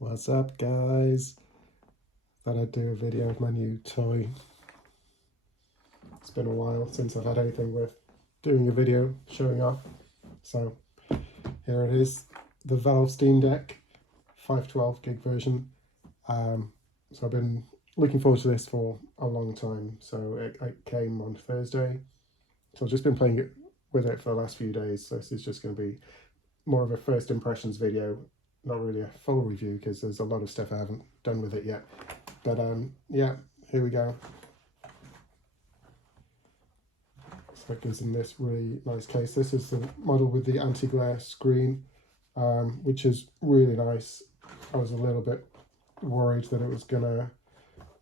What's up, guys? Thought I'd do a video of my new toy. It's been a while since I've had anything worth doing a video showing off. So here it is, the Valve Steam Deck 512 gig version. So I've been looking forward to this for a long time. So it came on Thursday. So I've just been playing it with it for the last few days. So this is just going to be more of a first impressions video, not really a full review because there's a lot of stuff I haven't done with it yet. But yeah, here we go. So it goes in this really nice case. This is the model with the anti-glare screen, which is really nice. I was a little bit worried that it was gonna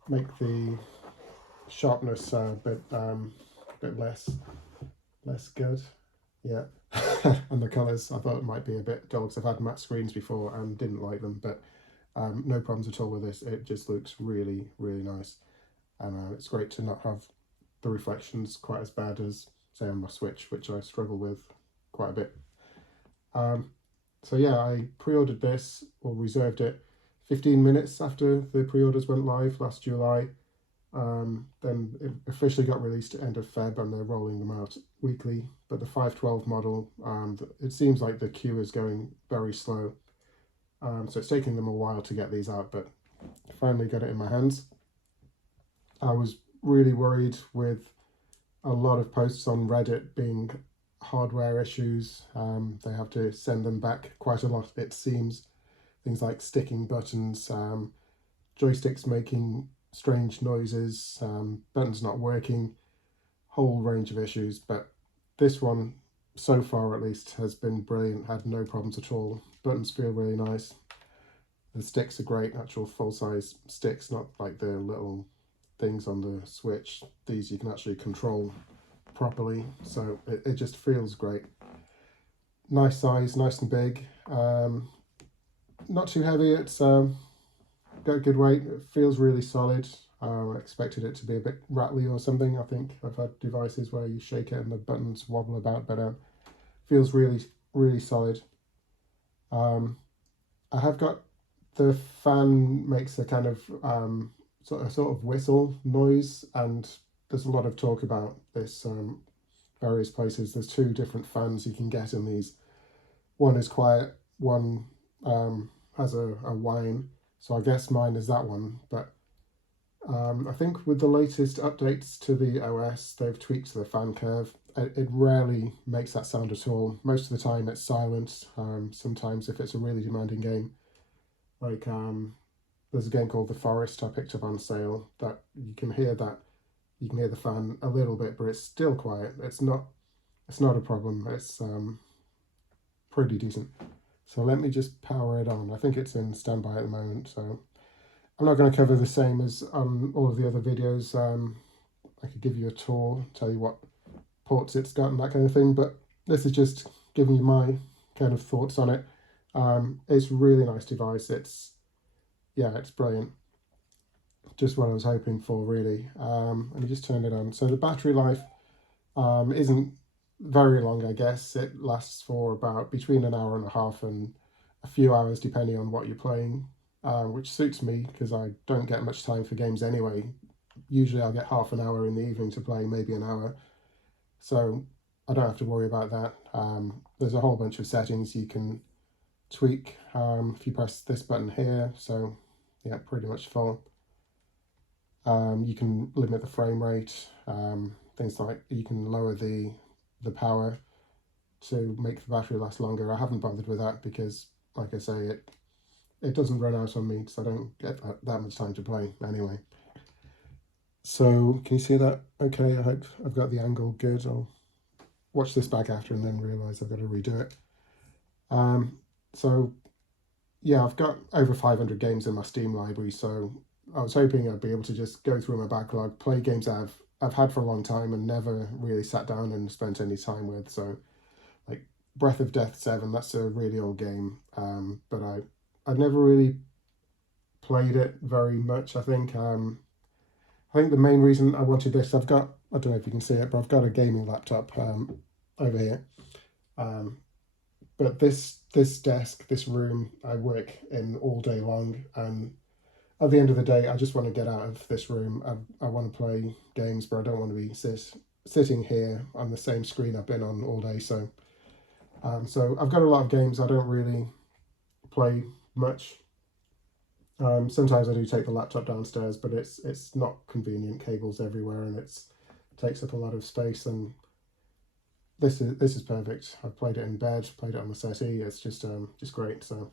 make the sharpness a bit less good. Yeah. And the colours, I thought it might be a bit dull because I've had matte screens before and didn't like them, but no problems at all with this. It just looks really, really nice. And it's great to not have the reflections quite as bad as, say, on my Switch, which I struggle with quite a bit. So yeah, I pre-ordered this, or reserved it, 15 minutes after the pre-orders went live last July. Then it officially got released at end of Feb, and they're rolling them out weekly. But the 512 model, it seems like the queue is going very slow. So it's taking them a while to get these out, but finally got it in my hands. I was really worried with a lot of posts on Reddit being hardware issues. They have to send them back quite a lot, it seems. Things like sticking buttons, joysticks making strange noises, buttons not working, whole range of issues. But this one, so far at least, has been brilliant, had no problems at all. Buttons feel really nice. The sticks are great, actual full-size sticks, not like the little things on the Switch. These you can actually control properly, so it just feels great. Nice size, nice and big. Not too heavy, it's got a good weight, it feels really solid. I expected it to be a bit rattly or something. I think I've had devices where you shake it and the buttons wobble about, but feels really, really solid. I have got the fan makes a kind of sort of whistle noise, and there's a lot of talk about this various places. There's two different fans you can get in these. One is quiet, one has a whine, so I guess mine is that one. But I think with the latest updates to the OS, they've tweaked the fan curve. It rarely makes that sound at all. Most of the time it's silent. Sometimes if it's a really demanding game, like there's a game called The Forest I picked up on sale, that you can hear the fan a little bit, but it's still quiet. It's not a problem. It's pretty decent. So let me just power it on. I think it's in standby at the moment, so I'm not going to cover the same as on all of the other videos. I could give you a tour, tell you what ports it's got and that kind of thing, but this is just giving you my kind of thoughts on it. It's a really nice device. It's brilliant. Just what I was hoping for, really. Let me just turn it on. So the battery life isn't very long, I guess. It lasts for about between an hour and a half and a few hours, depending on what you're playing, which suits me because I don't get much time for games anyway. Usually I'll get half an hour in the evening to play, maybe an hour. So I don't have to worry about that. There's a whole bunch of settings you can tweak if you press this button here. So yeah, pretty much full. You can limit the frame rate, things like you can lower the power to make the battery last longer. I haven't bothered with that because, like I say, it doesn't run out on me because I don't get that much time to play anyway. So can you see that? Okay, I hope I've got the angle good. I'll watch this back after and then realise I've got to redo it. So yeah, I've got over 500 games in my Steam library, so I was hoping I'd be able to just go through my backlog, play games I've had for a long time and never really sat down and spent any time with. So like Breath of Death 7, that's a really old game, but I've never really played it very much. I think the main reason I wanted this, I don't know if you can see it, but I've got a gaming laptop over here. but this desk, this room, I work in all day long, and at the end of the day, I just want to get out of this room. I want to play games, but I don't want to be sitting here on the same screen I've been on all day. So I've got a lot of games I don't really play much. Sometimes I do take the laptop downstairs, but it's not convenient. Cables everywhere, and it takes up a lot of space. And this is perfect. I've played it in bed, played it on the settee. It's just great. So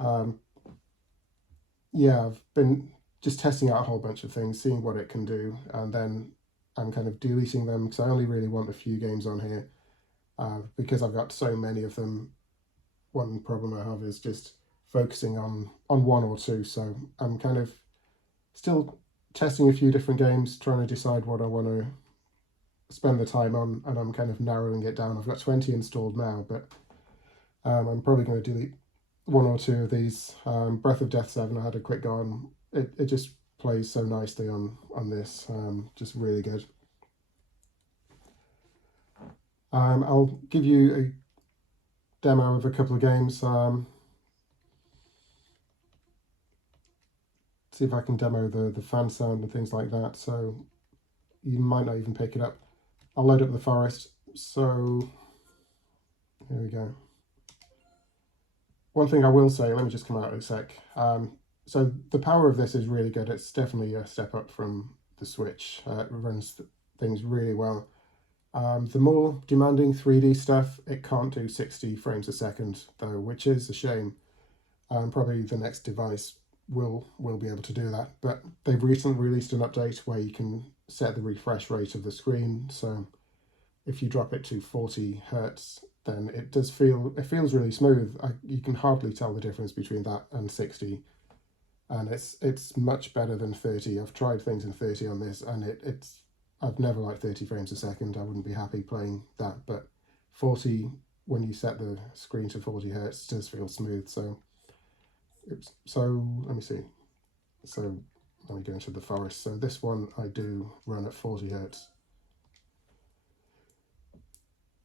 um, yeah, I've been just testing out a whole bunch of things, seeing what it can do, and then I'm kind of deleting them because I only really want a few games on here because I've got so many of them. One problem I have is just focusing on one or two. So I'm kind of still testing a few different games, trying to decide what I want to spend the time on, and I'm kind of narrowing it down. I've got 20 installed now, but I'm probably going to delete one or two of these. Breath of Death 7, I had a quick go on. It just plays so nicely on this, just really good. I'll give you a demo of a couple of games. See if I can demo the fan sound and things like that. So you might not even pick it up. I'll load up the forest. So here we go. One thing I will say, let me just come out in a sec. So the power of this is really good. It's definitely a step up from the Switch. It runs things really well. The more demanding 3D stuff, it can't do 60 frames a second though, which is a shame. Probably the next device will be able to do that. But they've recently released an update where you can set the refresh rate of the screen. So if you drop it to 40 hertz, then it feels really smooth. You can hardly tell the difference between that and 60, and it's much better than 30. I've tried things in 30 on this, and I've never liked 30 frames a second. I wouldn't be happy playing that, but 40, when you set the screen to 40 hertz, does feel smooth. So let me see. So let me go into the forest. So this one I do run at 40 hertz.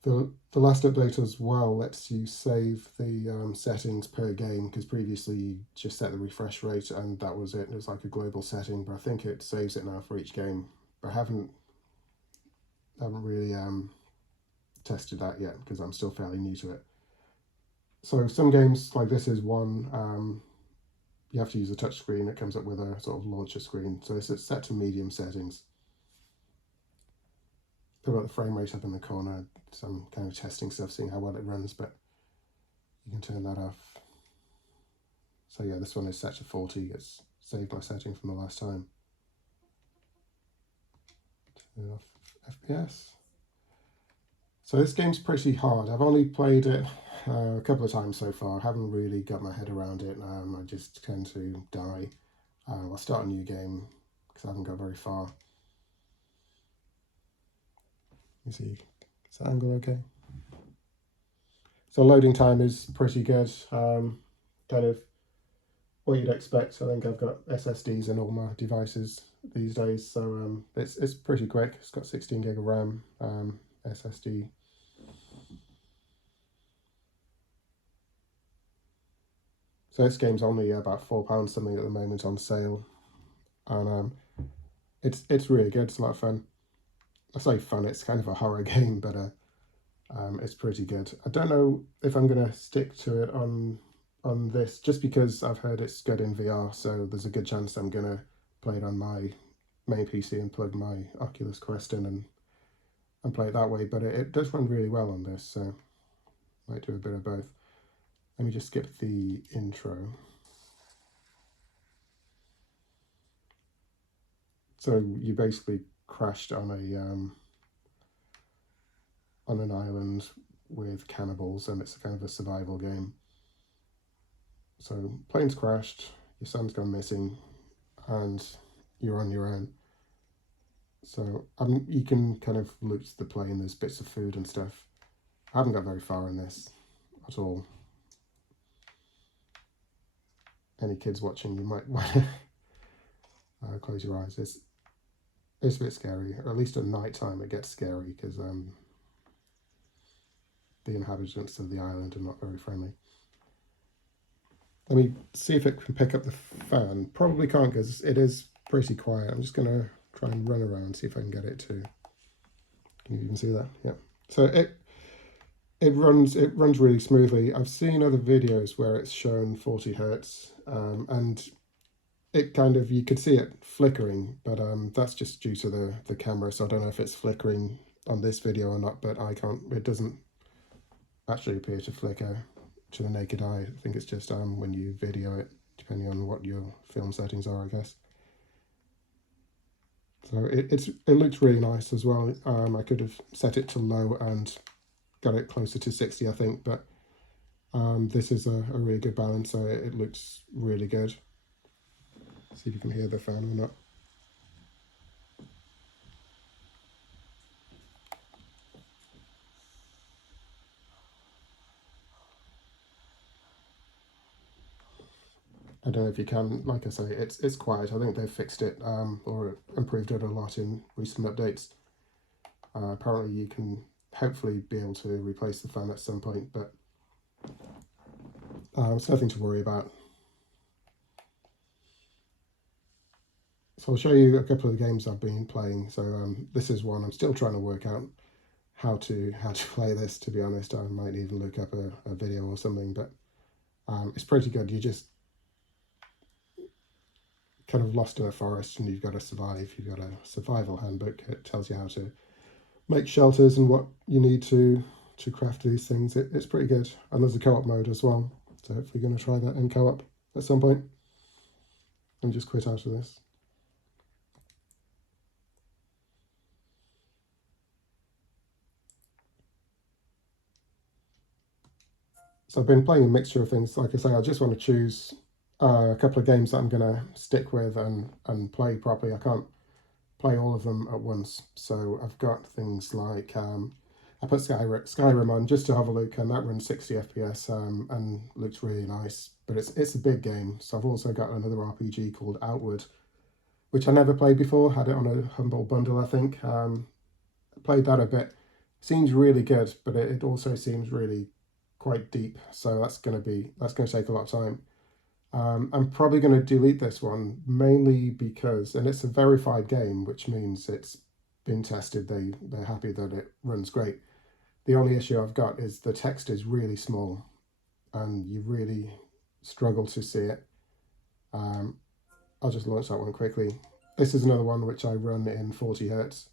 The last update as well lets you save the settings per game, because previously you just set the refresh rate and that was it. It was like a global setting, but I think it saves it now for each game. But I haven't really tested that yet because I'm still fairly new to it. So some games like this is one. You have to use a touch screen. It comes up with a sort of launcher screen, so it's set to medium settings. I've got the frame rate up in the corner, some kind of testing stuff, seeing how well it runs, but you can turn that off. So yeah, this one is set to 40. It's saved my setting from the last time. Turn off FPS. So this game's pretty hard. I've only played it a couple of times so far. I haven't really got my head around it. I just tend to die. I'll start a new game because I haven't got very far. You see, is that angle okay? So loading time is pretty good. Kind of what you'd expect. I think I've got SSDs in all my devices these days, so it's pretty quick. It's got 16 gig of RAM, SSD. So this game's only about £4 something at the moment on sale, and it's really good. It's a lot of fun. I say fun, it's kind of a horror game, but it's pretty good. I don't know if I'm going to stick to it on this, just because I've heard it's good in VR, so there's a good chance I'm going to play it on my main PC and plug my Oculus Quest in and play it that way, but it does run really well on this, so I might do a bit of both. Let me just skip the intro. So you basically crashed on an island with cannibals, and it's kind of a survival game. So plane's crashed, your son's gone missing, and you're on your own. So you can kind of loot the plane. There's bits of food and stuff. I haven't got very far in this at all. Any kids watching, you might want to close your eyes. It's a bit scary, or at least at night time it gets scary, because the inhabitants of the island are not very friendly. Let me see if it can pick up the fan. Probably can't because it is pretty quiet. I'm just going to try and run around, see if I can get it to. Can you even see that? Yeah. So it runs really smoothly. I've seen other videos where it's shown 40 hertz, and it kind of, you could see it flickering, but that's just due to the camera. So I don't know if it's flickering on this video or not, but I can't. It doesn't actually appear to flicker to the naked eye. I think it's just when you video it, depending on what your film settings are, I guess. So it looks really nice as well. I could have set it to low and got it closer to 60, I think, but this is a really good balance, so it looks really good. See if you can hear the fan or not. I don't know if you can, like I say, it's quiet. I think they've fixed it or improved it a lot in recent updates. Apparently you can hopefully be able to replace the fan at some point, but it's nothing to worry about. So I'll show you a couple of the games I've been playing. So this is one I'm still trying to work out how to play this, to be honest. I might even look up a video or something, but it's pretty good. You just kind of lost in a forest and you've got to survive. You've got a survival handbook. It tells you how to make shelters and what you need to craft these things. It's pretty good. And there's a co-op mode as well. So hopefully going to try that in co-op at some point. Let me just quit out of this. So I've been playing a mixture of things. Like I say, I just want to choose a couple of games that I'm going to stick with and play properly. I can't play all of them at once. So I've got things like, I put Skyrim on just to have a look, and that runs 60 FPS and looks really nice. But it's a big game. So I've also got another RPG called Outward, which I never played before. Had it on a Humble Bundle, I think. Played that a bit. Seems really good, but it also seems really quite deep. So that's going to take a lot of time. I'm probably going to delete this one, mainly because, and it's a verified game, which means it's been tested. They're happy that it runs great. The only issue I've got is the text is really small and you really struggle to see it. I'll just launch that one quickly. This is another one which I run in 40 hertz.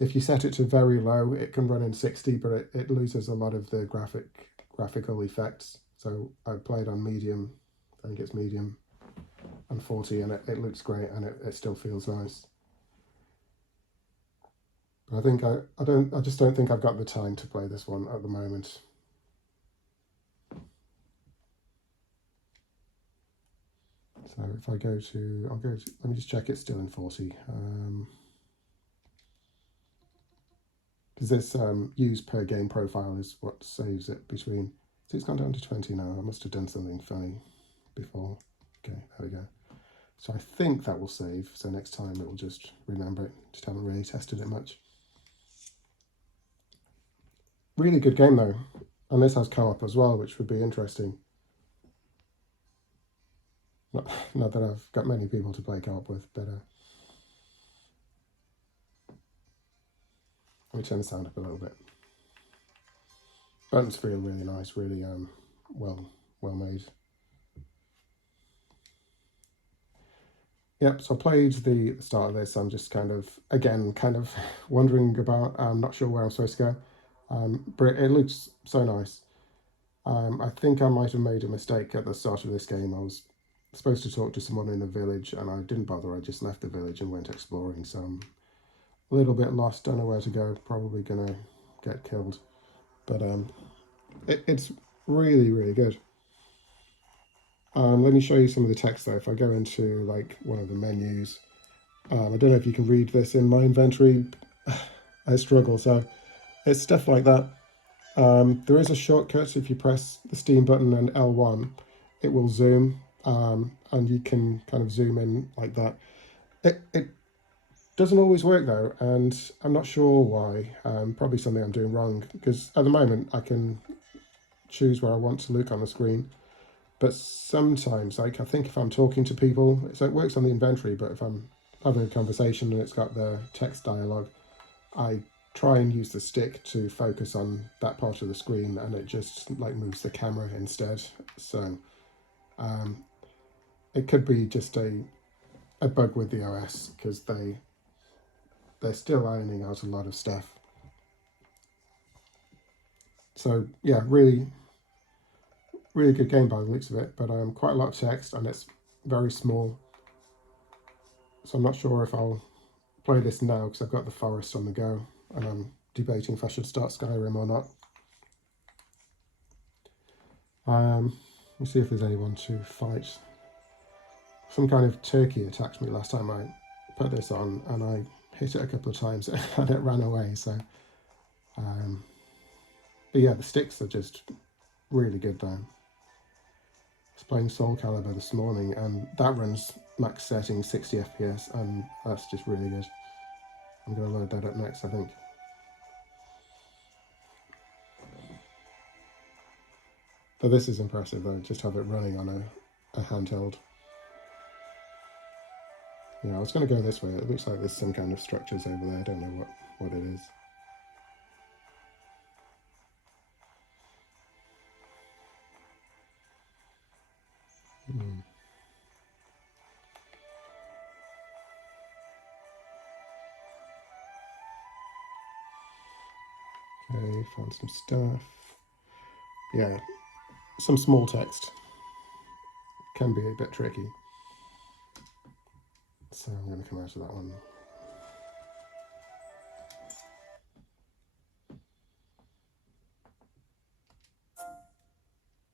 If you set it to very low, it can run in 60, but it loses a lot of the graphical effects. So I played on medium, I think it's medium, and 40, and it looks great, and it still feels nice. But I think I just don't think I've got the time to play this one at the moment. So if I go to, let me just check it's still in 40. Because this use per game profile is what saves it between. So it's gone down to 20 now. I must have done something funny before. Okay, there we go. So I think that will save. So next time it will just remember it. Just haven't really tested it much. Really good game though. And this has co-op as well, which would be interesting. Not that I've got many people to play co-op with, but let me turn the sound up a little bit. Buttons feel really nice, really well made. Yep, so I played the start of this. I'm just kind of wondering about. I'm not sure where I'm supposed to go, but it looks so nice. I think I might have made a mistake at the start of this game. I was supposed to talk to someone in a village and I didn't bother. I just left the village and went exploring. So I'm a little bit lost, don't know where to go. Probably gonna get killed, but it's really, really good. Let me show you some of the text though. If I go into like one of the menus, I don't know if you can read this in my inventory. I struggle, so it's stuff like that. There is a shortcut. If you press the Steam button and L1, it will zoom, and you can kind of zoom in like that. Doesn't always work though, and I'm not sure why. Probably something I'm doing wrong, because at the moment I can choose where I want to look on the screen, but sometimes, like, I think if I'm talking to people, so it works on the inventory, but if I'm having a conversation and it's got the text dialogue, I try and use the stick to focus on that part of the screen, and it just like moves the camera instead. So it could be just a bug with the OS, because they're still ironing out a lot of stuff. So yeah, really good game by the looks of it, but quite a lot of text and it's very small. So I'm not sure if I'll play this now, because I've got the forest on the go and I'm debating if I should start Skyrim or not. Let's see if there's anyone to fight. Some kind of turkey attacked me last time I put this on, and I hit it a couple of times and it ran away. So, but yeah, the sticks are just really good though. I was playing Soul Calibur this morning, and that runs max settings 60 FPS, and that's just really good. I'm going to load that up next, I think. But this is impressive though, just have it running on a handheld. Yeah, I was going to go this way. It looks like there's some kind of structures over there. I don't know what it is. Okay, found some stuff. Yeah, some small text can be a bit tricky. So I'm going to come out of that one.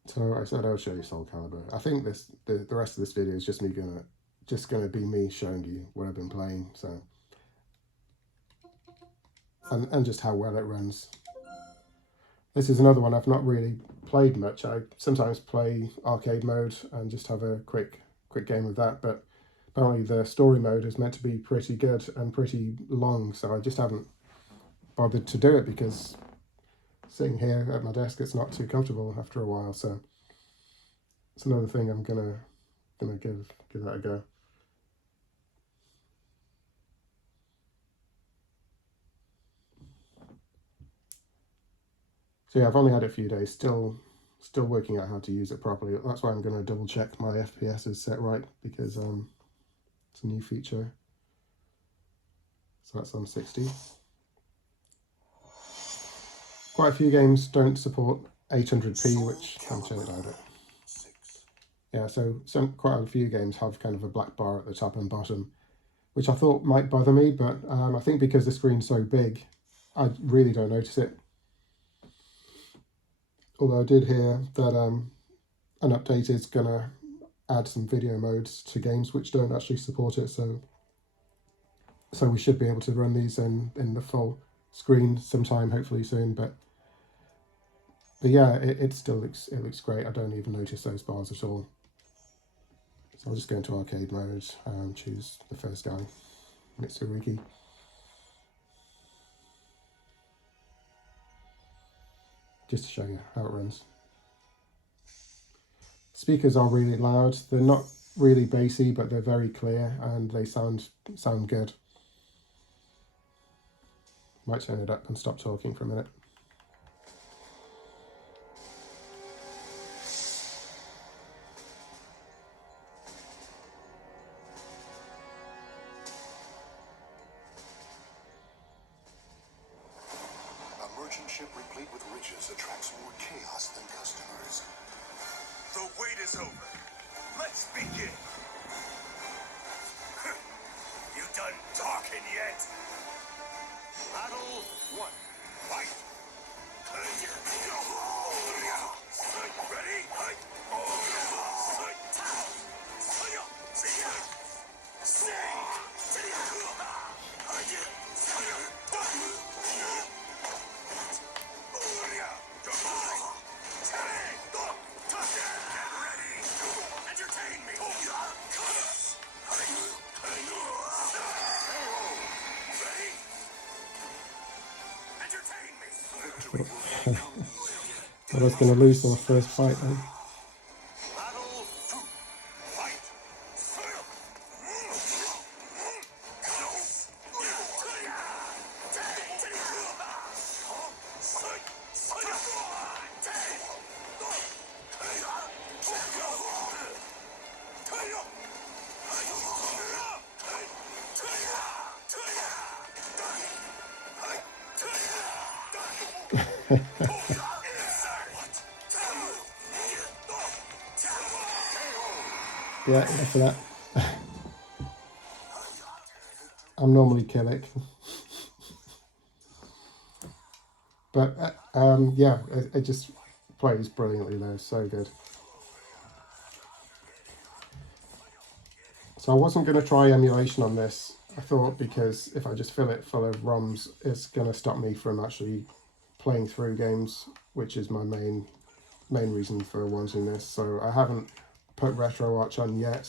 So I said I'll show you Soul Calibur. I think the rest of this video is just gonna be me showing you what I've been playing. So and just how well it runs. This is another one I've not really played much. I sometimes play arcade mode and just have a quick game of that, but apparently the story mode is meant to be pretty good and pretty long, so I just haven't bothered to do it, because sitting here at my desk it's not too comfortable after a while. So it's another thing I'm gonna give that a go. So yeah, I've only had it a few days, still working out how to use it properly. That's why I'm going to double check my FPS is set right, because it's a new feature. So that's on 60. Quite a few games don't support 800p, which I'm turning about it. Yeah, so quite a few games have kind of a black bar at the top and bottom, which I thought might bother me, but I think because the screen's so big, I really don't notice it. Although I did hear that an update is going to add some video modes to games which don't actually support it, so we should be able to run these in the full screen sometime, hopefully soon. But yeah, it still looks great. I don't even notice those bars at all. So I'll just go into arcade mode and choose the first guy, Mitsurugi. Just to show you how it runs. Speakers are really loud. They're not really bassy, but they're very clear and they sound good. Might turn it up and stop talking for a minute. A merchant ship replete with riches attracts more chaos than customers. The wait is over. Let's begin. You done talking yet? Battle 1. Fight. Ready? Entertain me. I was going to lose my first fight then. Battle 2. Fight. Yeah, enough of that. I'm normally Killick. But yeah, it just plays brilliantly though, so good. So I wasn't going to try emulation on this. I thought because if I just fill it full of ROMs, it's going to stop me from actually playing through games, which is my main reason for wanting this. So I haven't put RetroArch on yet,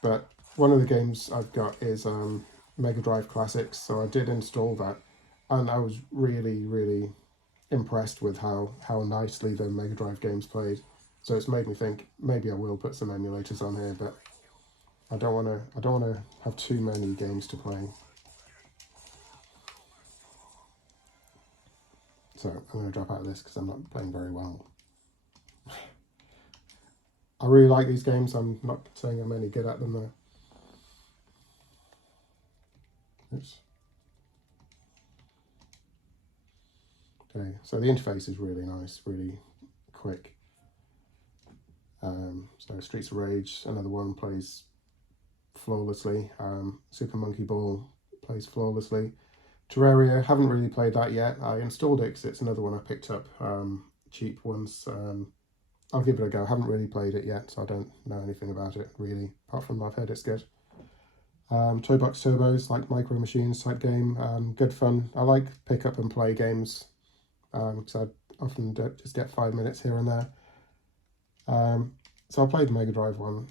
but one of the games I've got is Megadrive Classics, so I did install that, and I was really impressed with how nicely the Megadrive games played. So it's made me think maybe I will put some emulators on here, but I don't want to have too many games to play. So I'm going to drop out of this because I'm not playing very well. I really like these games. I'm not saying I'm any good at them though. Oops. Okay, so the interface is really nice, really quick. So Streets of Rage, another one, plays flawlessly. Super Monkey Ball plays flawlessly. Terraria, haven't really played that yet. I installed it because it's another one I picked up cheap once. I'll give it a go. I haven't really played it yet, so I don't know anything about it really, apart from I've heard it's good. Toy Box Turbo's like Micro Machines type game. Good fun. I like pick up and play games because I often just get 5 minutes here and there. So I played the Mega Drive one.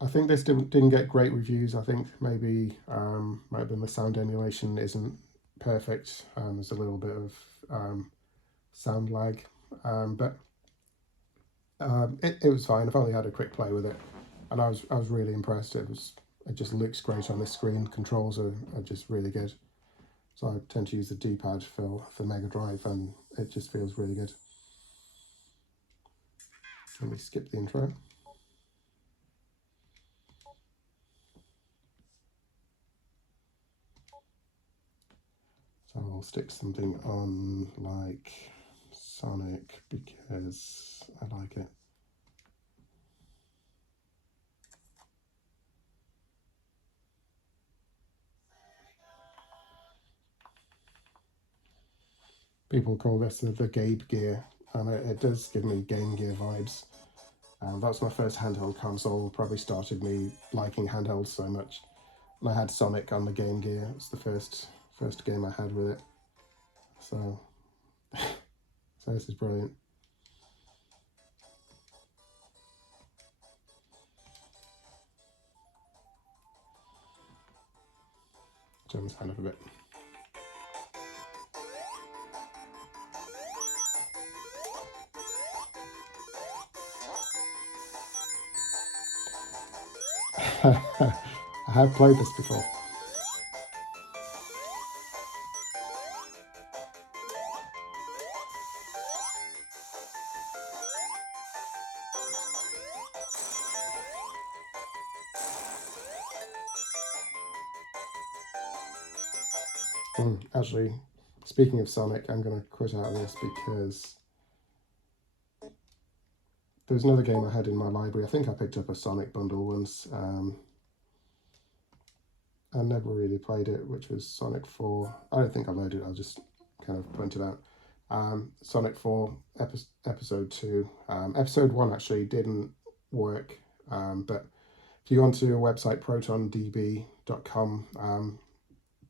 I think this didn't get great reviews. I think maybe might have been the sound emulation isn't perfect. There's a little bit of sound lag, but it was fine. I've only had a quick play with it, and I was really impressed. It just looks great on the screen. Controls are just really good. So I tend to use the D-pad for Mega Drive, and it just feels really good. Let me skip the intro. So I'll stick something on like Sonic because I like it. People call this the Gabe Gear, and it does give me Game Gear vibes. That's my first handheld console, probably started me liking handhelds so much. And I had Sonic on the Game Gear. It's the first game I had with it. So, so this is brilliant. Turn this hand up a bit. I have played this before. Actually, speaking of Sonic, I'm going to quit out of this because there's another game I had in my library. I think I picked up a Sonic bundle once. I never really played it, which was Sonic 4. I don't think I loaded it, I'll just kind of point it out. Sonic 4, Episode 2. Episode 1 actually didn't work, but if you go onto a website, protondb.com,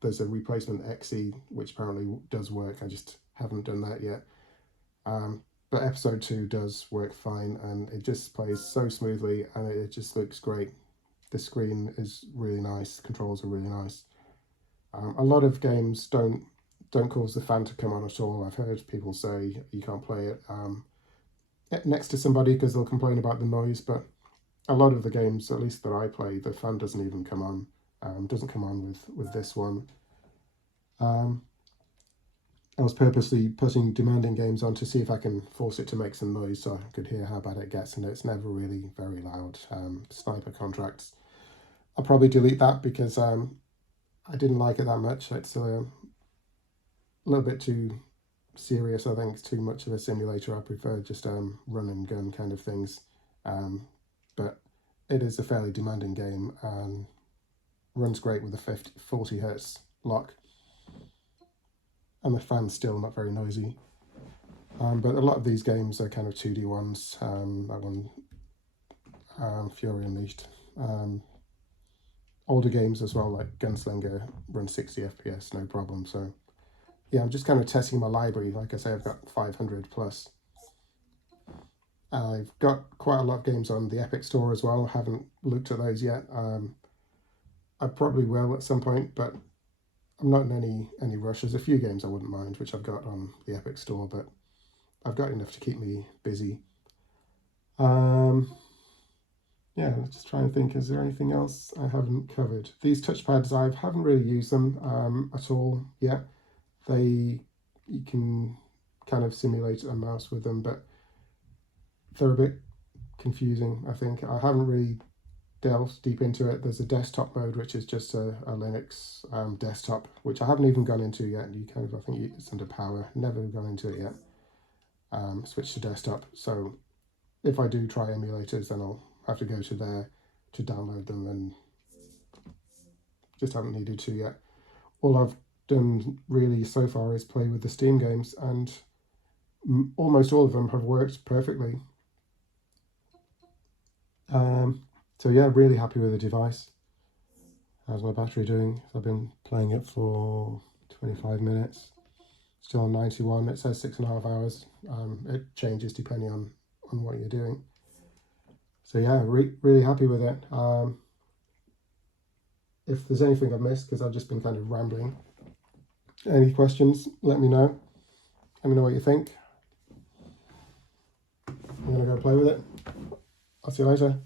there's a replacement exe, which apparently does work. I just haven't done that yet. But Episode 2 does work fine, and it just plays so smoothly, and it just looks great. The screen is really nice, the controls are really nice. A lot of games don't cause the fan to come on at all. I've heard people say you can't play it next to somebody because they'll complain about the noise, but a lot of the games, at least that I play, the fan doesn't even come on. Doesn't come on with this one. I was purposely putting demanding games on to see if I can force it to make some noise so I could hear how bad it gets, and it's never really very loud. Sniper Contracts, I'll probably delete that because I didn't like it that much. It's a little bit too serious. I think it's too much of a simulator. I prefer just run and gun kind of things. But it is a fairly demanding game and runs great with a 40 hertz lock. And the fan's still not very noisy. But a lot of these games are kind of 2D ones. That one, Fury Unleashed. Older games as well, like Gunslinger, run 60 FPS, no problem. So yeah, I'm just kind of testing my library. Like I say, I've got 500 plus. I've got quite a lot of games on the Epic Store as well. Haven't looked at those yet. I probably will at some point, but I'm not in any rush. There's a few games I wouldn't mind, which I've got on the Epic Store, but I've got enough to keep me busy. Yeah, let's just try and think, is there anything else I haven't covered? These touchpads, I haven't really used them at all yet. You can kind of simulate a mouse with them, but they're a bit confusing, I think. I haven't really delved deep into it. There's a desktop mode, which is just a Linux desktop, which I haven't even gone into yet. I think it's under power. Never gone into it yet. Switch to desktop. So if I do try emulators, then I'll have to go to there to download them, and just haven't needed to yet. All I've done really so far is play with the Steam games, and almost all of them have worked perfectly. So yeah, really happy with the device. How's my battery doing? I've been playing it for 25 minutes. Still on 91. It says 6.5 hours. It changes depending on what you're doing. So yeah, really happy with it. If there's anything I've missed, because I've just been kind of rambling, any questions, let me know. Let me know what you think. I'm going to go play with it. I'll see you later.